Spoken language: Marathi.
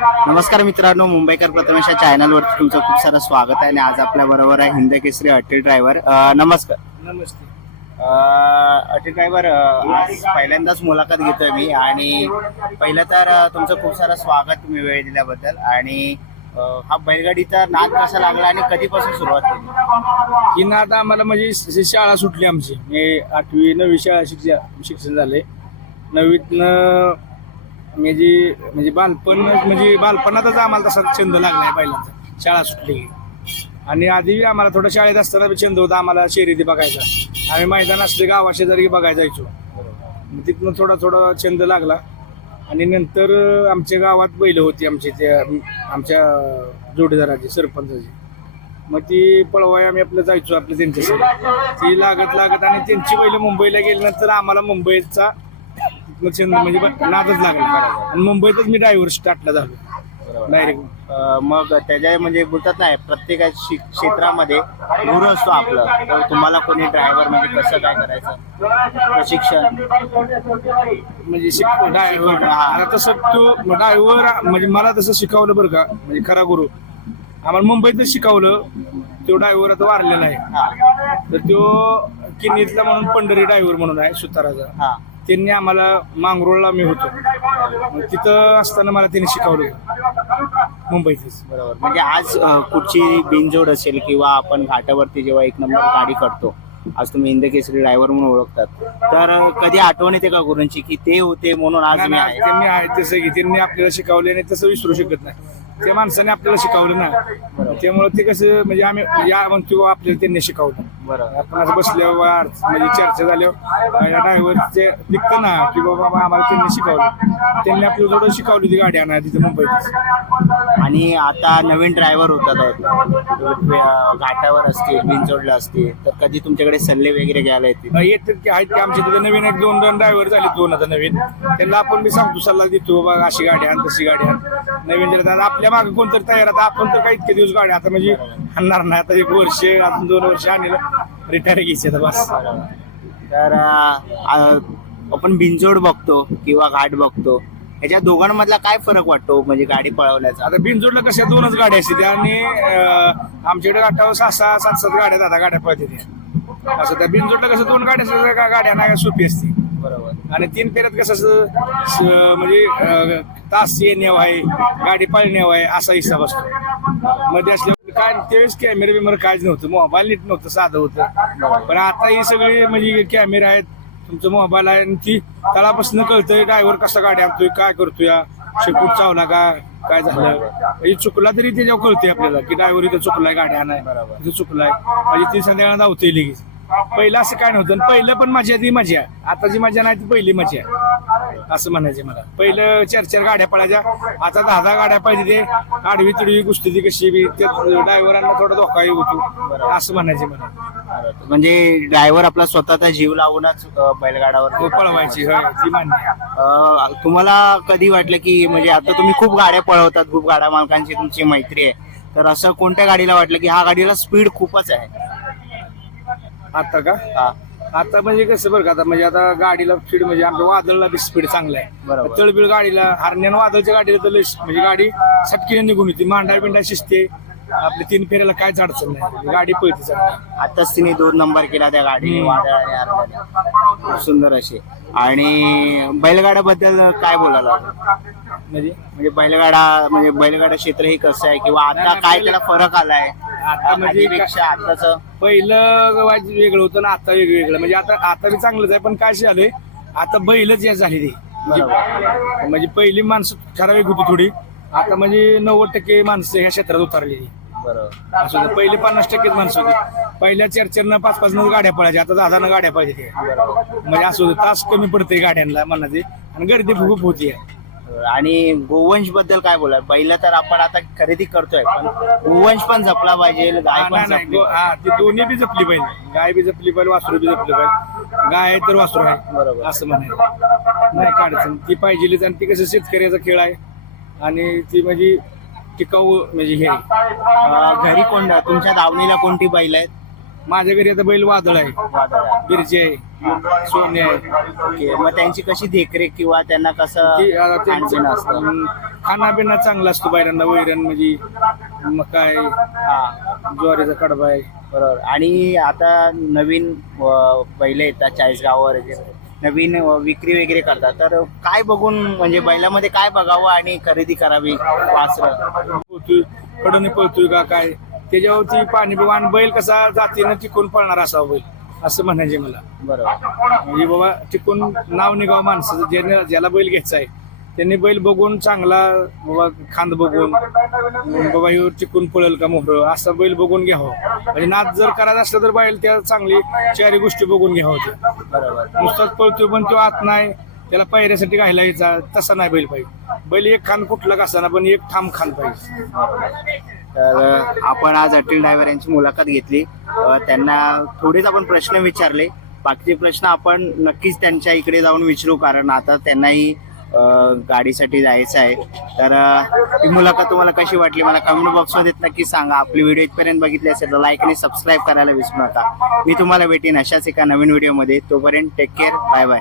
नमस्कार मित्रांनो मुंबईकर प्रथमेश या चॅनलवरती तुमचं खूप सारं स्वागत आहे आणि आज आपल्या बरोबर आहे हिंद केसरी अटी ड्रायव्हर नमस्कार. नमस्ते. अटी ड्रायव्हर आज पहिल्यांदाच मुलाखत घेतोय मी आणि पहिलं तर तुमचं खूप सारं स्वागत तुम्ही वेळ दिल्याबद्दल आणि हा बैलगाडीचा नाद कसा लागला आणि कधीपासून सुरुवात केली? ही ना आता आम्हाला म्हणजे शाळा सुटली आमची. मी आठवी नववी शाळा शिक्षण शिक्षण झाले. नववीतनं मी जी म्हणजे बालपण म्हणजे बालपणातच आम्हाला तसा छंद लागलाय पहिल्यांदा. शाळा सुटली. की. आणि आधी आम्हाला थोडं शाळेत असताना बी छंद होता आम्हाला शर्यती बघायचा. आम्ही मैदान असले गावाशेजारी बघायला जायचो. मग तिथनं थोडा थोडा छंद लागला. आणि नंतर आमच्या गावात बैल होती आमची त्या आमच्या जोडीदाराची सरपंचाची. मग ती पळवाय आम्ही आपलं जायचो आपलं त्यांच्यासोबत. ती लागत लागत आणि त्यांची बैल मुंबईला गेल्यानंतर आम्हाला मुंबईचा छंद म्हणजे नादच लागला आणि मुंबईतच मी ड्रायव्हर स्टार्टला झालो. डायरेक्ट अ, मग त्याच्या म्हणजे बोलतात नाही प्रत्येक शि- क्षेत्रामध्ये गुरु असतो आपलं. तर तुम्हाला कोणी ड्रायव्हर म्हणजे कसं काय करायचं? प्रशिक्षण? म्हणजे शिक ड्रायव्हर आता तसं तो ड्रायव्हर म्हणजे मला तसं शिकवलं बरं का म्हणजे खरा गुरु. आम्हाला मुंबईतच शिकवलं तो ड्रायव्हर आता वारलेला आहे. हा. तर तो किनीतला म्हणून पंढरी ड्रायव्हर म्हणून आहे सुताराचा. हा. त्यांनी आम्हाला मांगरोळला मी होतो. मग तिथं असताना मला त्यांनी शिकवलं. मुंबईतच. बरोबर. म्हणजे आज अ, कुठची बिनजोड असेल किंवा आपण घाटावरती जेव्हा एक नंबर गाडी करतो आज तुम्ही इंद केसरी ड्रायव्हर म्हणून ओळखतात. तर अ, कधी आठवण येते का गुरूंची की ते होते म्हणून आज मी आहे? त्यांनी आहे तसं की त्यांनी आपल्याला शिकवले आणि तसं विसरू शकत नाही. त्या माणसाने आपल्याला शिकवलं ना त्यामुळे ते कसं म्हणजे आम्ही या म्हणतो आपल्याला त्यांनी शिकवलं. बरोबर आपण असं बसल्यावर म्हणजे चर्चा झाल्यावर ड्रायव्हरचे निघतं ना की बाबा बाबा आम्हाला त्यांनी शिकवलं. त्यांनी आपल्याला थोडं शिकवली ती गाडी आणा तिथे मुंबईत आणि आता नवीन ड्रायव्हर होतात. घाटावर असतील बिनजोडला असतील तर कधी तुमच्याकडे सल्ले वगैरे घ्यायला येतील? येतात की आहेत की आमच्या तिथे नवीन एक दोन दोन ड्रायव्हर झाले दोन आता नवीन. त्यांना आपण मी सांगतो सल्ला देतो बघा अशी गाडी आण तशी गाडी आण. नवीन आपल्या मागे कोणतरी तयार आता आपण तर काही इतके दिवस गाडी आता म्हणजे आणणार नाही. आता एक वर्ष अजून दोन वर्ष आणलं. रिटायर घ्यायची आता बस. तर अ, आपण बिनजोड बघतो किंवा घाट बघतो. ह्याच्या दोघांमधला काय फरक वाटतो? म्हणजे गाडी पळवण्याचा. आता बिनजोडला कशा दोनच गाड्या असते आणि अं, आमच्याकडे अठ्ठावं सहा सहा सात सात गाड्या दादा गाड्या पळते त्या असं त्या बिनजोडला कसं दोन गाड्या असतात, त्या गाड्या नाही सोपी असते. बरोबर. आणि तीन फेऱ्यात कसं असं स- म्हणजे अं, तास येण्याव आहे गाडी पाळण्याव आहे असा हिसाब असतो. मध्ये असल्या काय त्यावेळेस कॅमेरे बिमेरे काहीच नव्हतं. मोबाईल नीट नव्हतं साधं होतं. पण आता ही सगळी म्हणजे कॅमेरे आहेत तुमचं मोबाईल आहे आणि ती तळापासून कळतंय ड्रायव्हर कसा गाडी आणतोय काय करतोय शेपूट चावला का काय झालं? म्हणजे चुकला तरी त्याच्यावर कळतंय आपल्याला की ड्रायव्हर इथं चुकलाय गाडी आणाय. इथं चुकलाय. म्हणजे ती संध्याकाळ धावते लगेच. पहिलं असं काय नव्हतं. आणि पहिलं पण मजा ती मजा. आता जी मजा नाही ती पहिली मजा. आहे. असं म्हणायचं मला. पहिलं चार चार गाड्या पळायच्या. आता दहा दहा गाड्या पाहिजे ते. आडवी तुडवी कुस्ती ती कशी बी त्या ड्रायव्हरांना थोडा धोकाही होतो असं म्हणायचं मला. म्हणजे ड्रायव्हर आपला स्वतःचा जीव लावूनच अ, बैलगाडावर हो, पळवायची होय ती मान्य. अ, तुम्हाला कधी वाटलं की म्हणजे आता तुम्ही खूप गाड्या पळवतात खूप गाड्या मालकांची तुमची मैत्री आहे. तर असं कोणत्या गाडीला वाटलं की हा गाडीला स्पीड खूपच आहे? आता का? हा, आता म्हणजे कसं बरं का आता म्हणजे आता गाडीला स्पीड म्हणजे आमच्या वादळला बी स्पीड चांगला आहे. बरोबर. तळबीळ गाडीला हरण्यान वादळच्या गाडीला तर लय म्हणजे गाडी सटकीने निघून येते मांडा बिंडा शिजते. आपल्या तीन फेऱ्याला कायच अडचण नाही. गाडी पळते चांगली आताच तिने दोन नंबर केला त्या गाडीने वादळ आणि अर्ध्याने. खूप सुंदर असे आणि बैलगाड्याबद्दल काय बोलायला म्हणजे? म्हणजे बैलगाडा म्हणजे बैलगाडा क्षेत्र हे कसं आहे? किंवा आता काय त्याला फरक आलाय? आता म्हणजे आधीपेक्षा आताच. पहिलं वाज वेगळं होतं ना आता वेगवेगळं. म्हणजे आता आता बी चांगलंच आहे पण काय झालंय आता बैलच या झाली ती म्हणजे पहिली माणसं ठराविक होती थोडी. आता म्हणजे नव्वद टक्के माणसं ह्या क्षेत्रात उतरलेली. बरोबर. असं होतं. पहिले पन्नास टक्केच माणसं होती. पहिल्या चार चार पाच पाच न गाड्या पळायच्या आता दहा गाड्या पाहिजे म्हणजे असं होतं. तास कमी पडते गाड्यांना मनाचे आणि गर्दी खूप होती आणि गोवंशबद्दल काय बोला बैल तर आपण आता खरेदी करतोय पण गोवंश पण जपला पाहिजे गाय पण जपली पाहिजे. हा ती दोन्ही बी जपली पाहिजे. गाय बी जपली पाहिजे वासरू बी जपली पाहिजे. गाय आहे तर वासरू आहे बरोबर. असं म्हणायचं नाही अडचण. ती पाहिजेलीच आणि ती कसं शेतकऱ्याचा खेळ आहे. आणि ती म्हणजे टिकाऊ म्हणजे हे आहे. अं, घरी कोण तुमच्या दावणीला कोणती बैल आहेत? माझ्या घरी आता बैल वादळ आहे. वादळ आहे. आहे. सोने आहे. ओके. मग त्यांची कशी देखरेख किंवा त्यांना कसं असतं? खाना बिना चांगला असतो बैलांना वैरण म्हणजे मकाय हा. ज्वारीचा कडबा आहे. बरोबर. आणि आता नवीन बैल येतात चाळीसगावावर. नवीन विक्री वगैरे करतात. तर काय बघून म्हणजे बैलामध्ये काय बघावं आणि खरेदी करावी? वासरं पळतोय. कडने पळतोय का काय? त्याच्यावरती पाणी आणि बैल कसा जातीनं टिकून पळणार असावा बैल? असं म्हणायचे मला. बरोबर. म्हणजे बाबा टिकून नाव निघावं माणसाचं ज्याने ज्याला बैल घ्यायचा आहे त्यांनी बैल बघून चांगला बाबा खांद बघून बाबा ह्यो टिकून पळेल का मोहर असा बैल बघून घ्यावं. म्हणजे नाच जर करायचा असलं तर बैल त्या चांगली चारी गोष्टी बघून घ्यावं त्या बरोबर. नुसताच पळतोय पण तो आत नाही. त्याला पायऱ्यासाठी घालायचा तसा नाही बैल पाहिजे. बैल एक खान कुठला कसा ना पण एक ठाम खान पाहिजे. तर आपण आज अटील ड्रायव्हर यांची मुलाखत घेतली. अ, त्यांना थोडेच आपण प्रश्न विचारले. बाकीचे प्रश्न आपण नक्कीच त्यांच्या इकडे जाऊन विचारू कारण आता त्यांनाही अ, गाडीसाठी जायचं आहे. तर अ, ही मुलाखत तुम्हाला कशी वाटली? मला कमेंट बॉक्समध्ये नक्की सांगा. आपली व्हिडिओ इथपर्यंत बघितली असेल तर लाईक आणि सबस्क्राईब करायला विसरू नका. मी तुम्हाला भेटेन अशाच एका नवीन व्हिडिओमध्ये तोपर्यंत टेक केअर बाय बाय